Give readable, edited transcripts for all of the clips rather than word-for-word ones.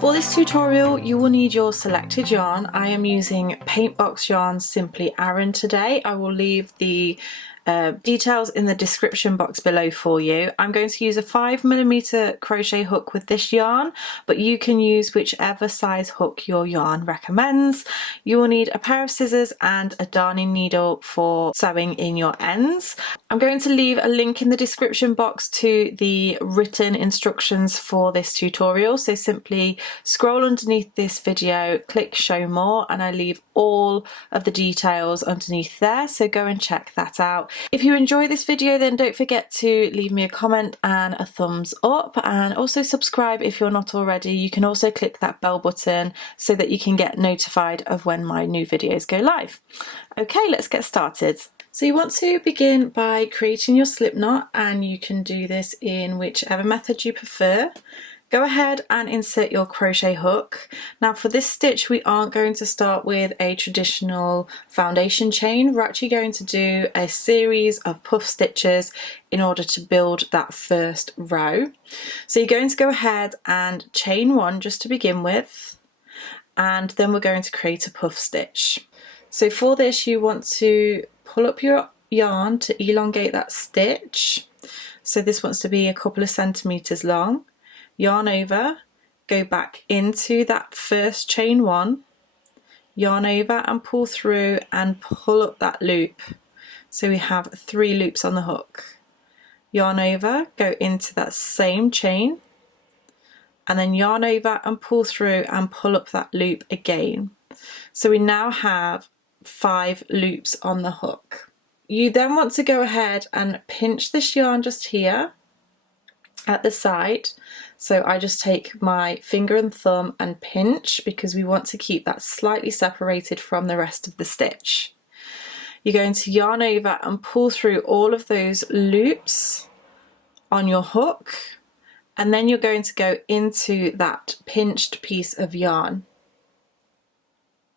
For this tutorial you will need your selected yarn. I am using Paintbox Yarn Simply Aran today. I will leave the details in the description box below for you. I'm going to use a 5mm crochet hook with this yarn, but you can use whichever size hook your yarn recommends. You will need a pair of scissors and a darning needle for sewing in your ends. I'm going to leave a link in the description box to the written instructions for this tutorial, so simply scroll underneath this video, click show more, and I leave all of the details underneath there, so go and check that out. If you enjoy this video, then don't forget to leave me a comment and a thumbs up, and also subscribe if you're not already. You can also click that bell button so that you can get notified of when my new videos go live. Okay, let's get started. So you want to begin by creating your slip knot, and you can do this in whichever method you prefer. Go ahead and insert your crochet hook. Now for this stitch we aren't going to start with a traditional foundation chain. We're actually going to do a series of puff stitches in order to build that first row. So you're going to go ahead and chain one just to begin with, and then we're going to create a puff stitch. So for this you want to pull up your yarn to elongate that stitch. So this wants to be a couple of centimeters long. Yarn over, go back into that first chain one, yarn over and pull through and pull up that loop. So we have 3 loops on the hook. Yarn over, go into that same chain, and then yarn over and pull through and pull up that loop again. So we now have 5 loops on the hook. You then want to go ahead and pinch this yarn just here at the side. So I just take my finger and thumb and pinch because we want to keep that slightly separated from the rest of the stitch. You're going to yarn over and pull through all of those loops on your hook, and then you're going to go into that pinched piece of yarn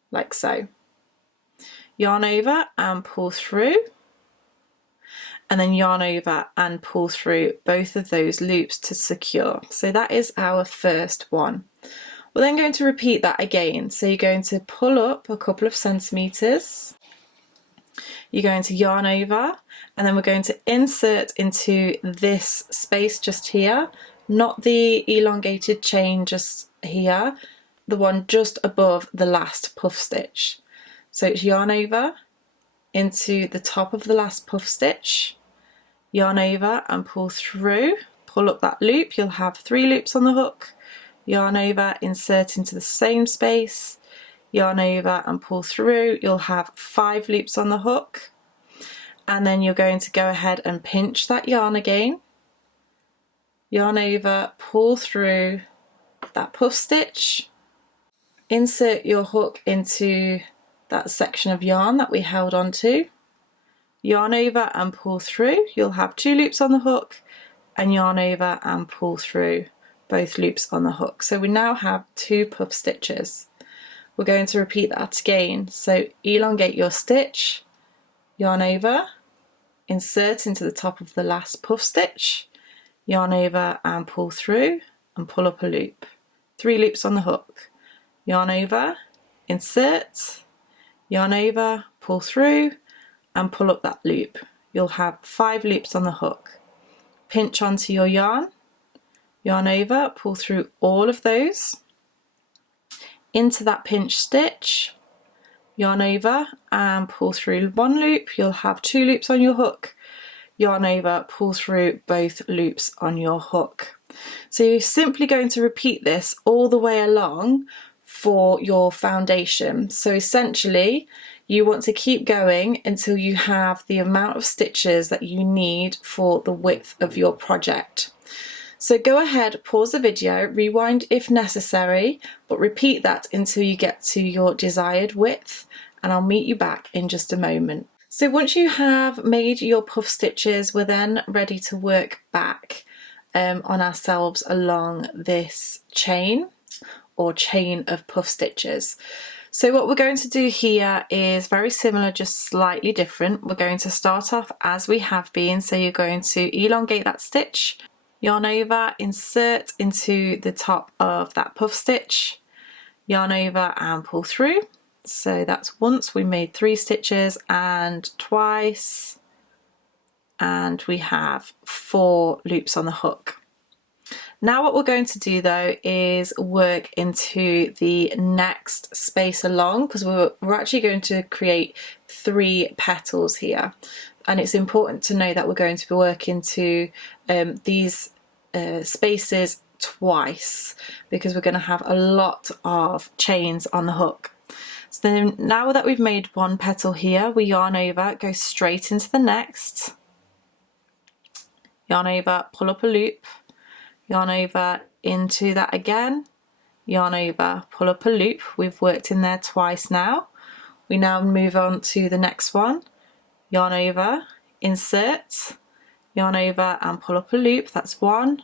like so. Yarn over and pull through, and then yarn over and pull through both of those loops to secure. So that is our first one. We're then going to repeat that again. So you're going to pull up a couple of centimeters, you're going to yarn over, and then we're going to insert into this space just here, not the elongated chain just here, the one just above the last puff stitch. So it's yarn over into the top of the last puff stitch, yarn over and pull through, pull up that loop, you'll have 3 loops on the hook, yarn over, insert into the same space, yarn over and pull through, you'll have 5 loops on the hook, and then you're going to go ahead and pinch that yarn again, yarn over, pull through that puff stitch, insert your hook into that section of yarn that we held on to, yarn over and pull through, you'll have 2 loops on the hook, and yarn over and pull through both loops on the hook. So we now have 2 puff stitches. We're going to repeat that again. So elongate your stitch, yarn over, insert into the top of the last puff stitch, yarn over and pull through and pull up a loop. 3 loops on the hook, yarn over, insert, yarn over, pull through and pull up that loop. You'll have 5 loops on the hook. Pinch onto your yarn, yarn over, pull through all of those into that pinch stitch, yarn over and pull through 1 loop. You'll have 2 loops on your hook, yarn over, pull through both loops on your hook. So you're simply going to repeat this all the way along for your foundation. So essentially you want to keep going until you have the amount of stitches that you need for the width of your project. So go ahead, pause the video, rewind if necessary, but repeat that until you get to your desired width, and I'll meet you back in just a moment. So once you have made your puff stitches, we're then ready to work back on ourselves along this chain or chain of puff stitches. So what we're going to do here is very similar, just slightly different. We're going to start off as we have been. So you're going to elongate that stitch, yarn over, insert into the top of that puff stitch, yarn over and pull through. So that's once. We made 3 stitches and twice, and we have 4 loops on the hook. Now what we're going to do though is work into the next space along, because we're actually going to create 3 petals here, and it's important to know that we're going to be working to these spaces twice, because we're going to have a lot of chains on the hook. So then now that we've made 1 petal here, we yarn over, go straight into the next, yarn over, pull up a loop, yarn over into that again, yarn over, pull up a loop. We've worked in there twice now. We now move on to the next one, yarn over, insert, yarn over and pull up a loop, that's 1,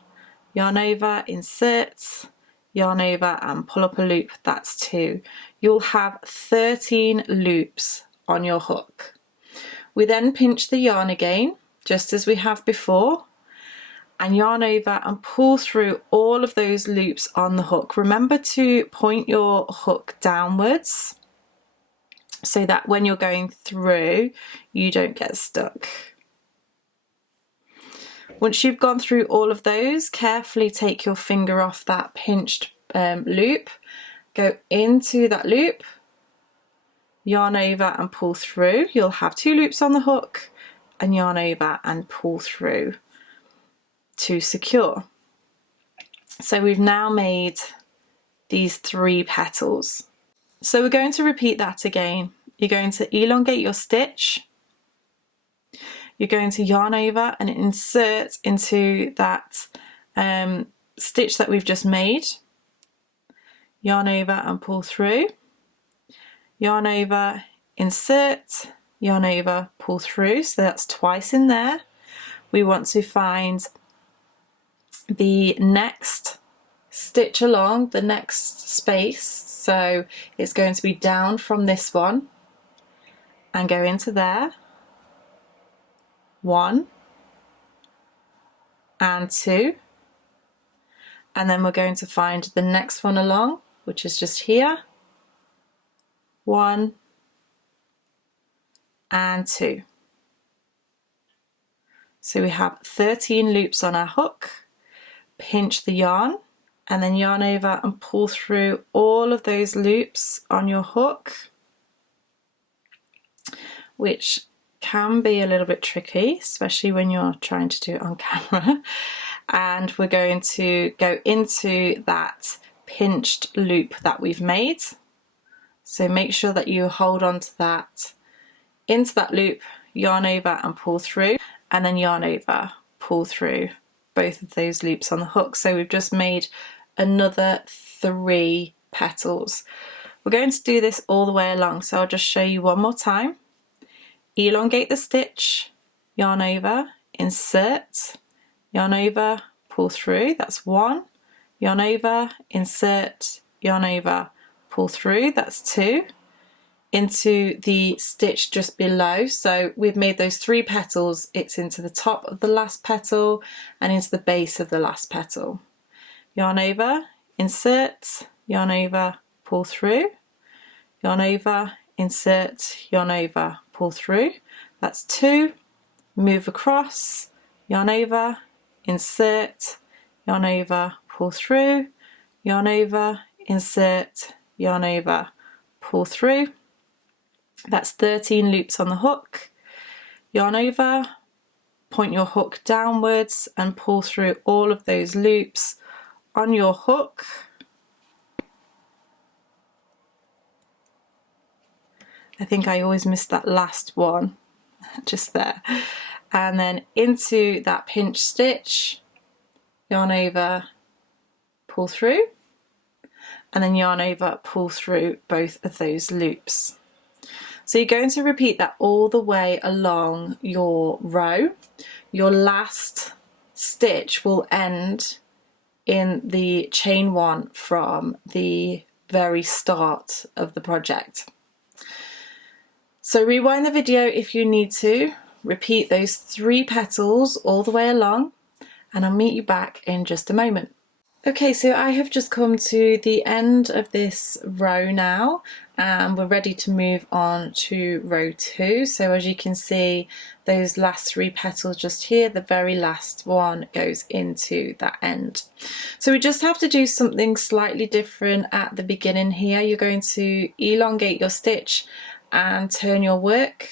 yarn over, insert, yarn over and pull up a loop, that's 2. You'll have 13 loops on your hook. We then pinch the yarn again, just as we have before, and yarn over and pull through all of those loops on the hook. Remember to point your hook downwards so that when you're going through, you don't get stuck. Once you've gone through all of those, carefully take your finger off that pinched loop, go into that loop, yarn over and pull through. You'll have 2 loops on the hook, and yarn over and pull through to secure. So we've now made these 3 petals. So we're going to repeat that again. You're going to elongate your stitch, you're going to yarn over and insert into that stitch that we've just made, yarn over and pull through, yarn over, insert, yarn over, pull through, so that's twice in there. We want to find the next stitch along, the next space, so it's going to be down from this one and go into there, 1 and 2, and then we're going to find the next one along, which is just here, 1 and 2. So we have 13 loops on our hook. Pinch the yarn and then yarn over and pull through all of those loops on your hook, which can be a little bit tricky, especially when you're trying to do it on camera. And we're going to go into that pinched loop that we've made. So make sure that you hold on to that, into that loop, yarn over and pull through, and then yarn over, pull through both of those loops on the hook. So we've just made another 3 petals. We're going to do this all the way along, so I'll just show you one more time. Elongate the stitch, yarn over, insert, yarn over, pull through, that's 1, yarn over, insert, yarn over, pull through, that's 2, into the stitch just below. So we've made those 3 petals, it's into the top of the last petal and into the base of the last petal. Yarn over, insert, yarn over, pull through, yarn over, insert, yarn over, pull through, that's 2, move across, yarn over, insert, yarn over, pull through, yarn over, insert, yarn over, pull through. That's 13 loops on the hook. Yarn over, point your hook downwards and pull through all of those loops on your hook. I think I always miss that last one, just there. And then into that pinch stitch, yarn over, pull through, and then yarn over, pull through both of those loops. So you're going to repeat that all the way along your row. Your last stitch will end in the chain 1 from the very start of the project. So rewind the video if you need to, repeat those 3 petals all the way along, and I'll meet you back in just a moment. Okay, so I have just come to the end of this row now, and we're ready to move on to row 2. So as you can see, those last 3 petals just here, the very last one goes into that end. So we just have to do something slightly different at the beginning here. You're going to elongate your stitch and turn your work,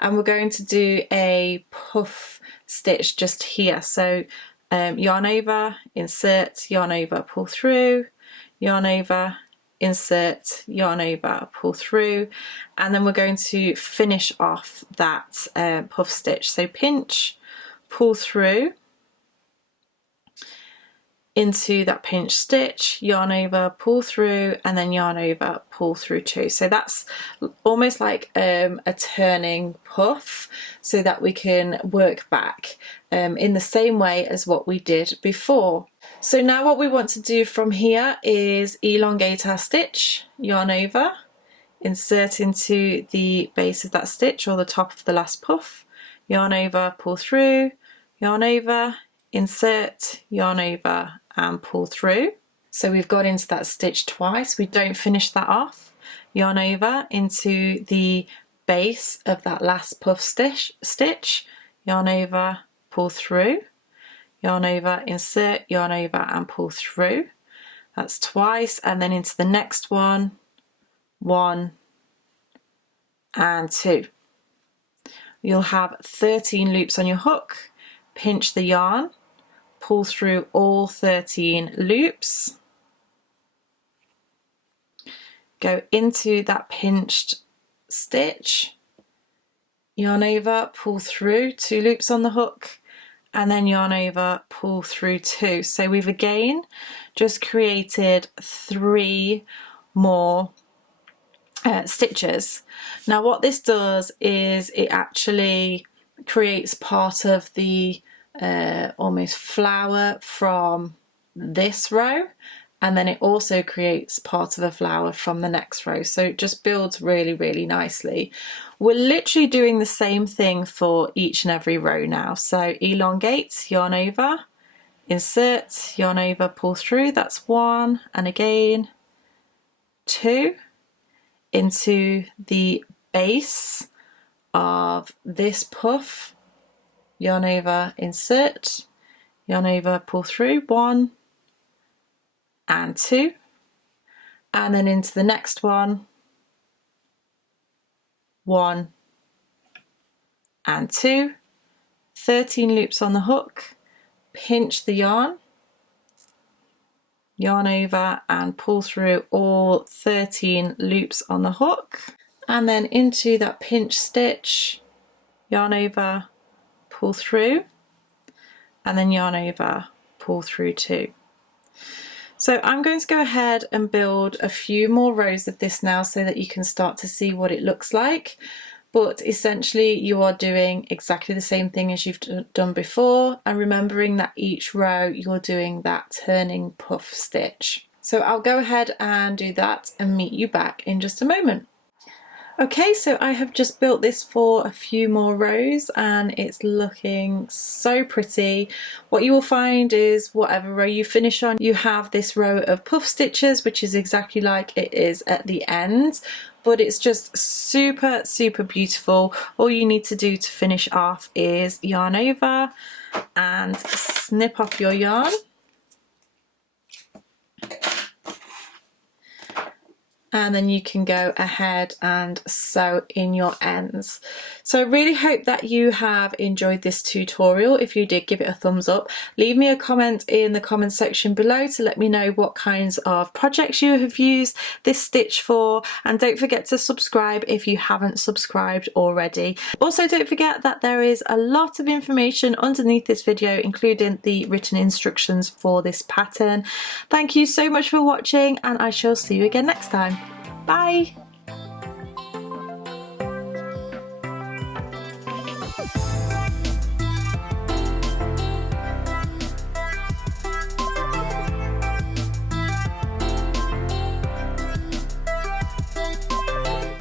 and we're going to do a puff stitch just here. So yarn over, insert, yarn over, pull through, yarn over, insert, yarn over, pull through, and then we're going to finish off that puff stitch. So pinch, pull through into that pinch stitch, yarn over, pull through, and then yarn over, pull through 2. So that's almost like a turning puff, so that we can work back in the same way as what we did before. So now what we want to do from here is elongate our stitch, yarn over, insert into the base of that stitch or the top of the last puff, yarn over, pull through, yarn over, insert, yarn over, and pull through. So we've got into that stitch twice. We don't finish that off. Yarn over into the base of that last puff stitch, yarn over, pull through, yarn over, insert, yarn over, and pull through. That's twice, and then into the next one, 1 and 2. You'll have 13 loops on your hook. Pinch the yarn, pull through all 13 loops, go into that pinched stitch, yarn over, pull through 2 loops on the hook, and then yarn over, pull through 2. So we've again just created 3 more stitches. Now what this does is it actually creates part of the almost flower from this row, and then it also creates part of a flower from the next row, so it just builds really nicely. We're literally doing the same thing for each and every row now. So elongate, yarn over, insert, yarn over, pull through, that's 1, and again 2 into the base of this puff, yarn over, insert, yarn over, pull through, 1 and 2, and then into the next one, 1 and 2, 13 loops on the hook, pinch the yarn, yarn over and pull through all 13 loops on the hook, and then into that pinch stitch, yarn over, pull through, and then yarn over, pull through 2. So I'm going to go ahead and build a few more rows of this now so that you can start to see what it looks like. But essentially you are doing exactly the same thing as you've done before, and remembering that each row you're doing that turning puff stitch. So I'll go ahead and do that and meet you back in just a moment. Okay, so I have just built this for a few more rows and it's looking so pretty. What you will find is whatever row you finish on, you have this row of puff stitches, which is exactly like it is at the end, but it's just super beautiful. All you need to do to finish off is yarn over and snip off your yarn. And then you can go ahead and sew in your ends. So I really hope that you have enjoyed this tutorial. If you did, give it a thumbs up. Leave me a comment in the comment section below to let me know what kinds of projects you have used this stitch for, and don't forget to subscribe if you haven't subscribed already. Also, don't forget that there is a lot of information underneath this video, including the written instructions for this pattern. Thank you so much for watching, and I shall see you again next time. Bye!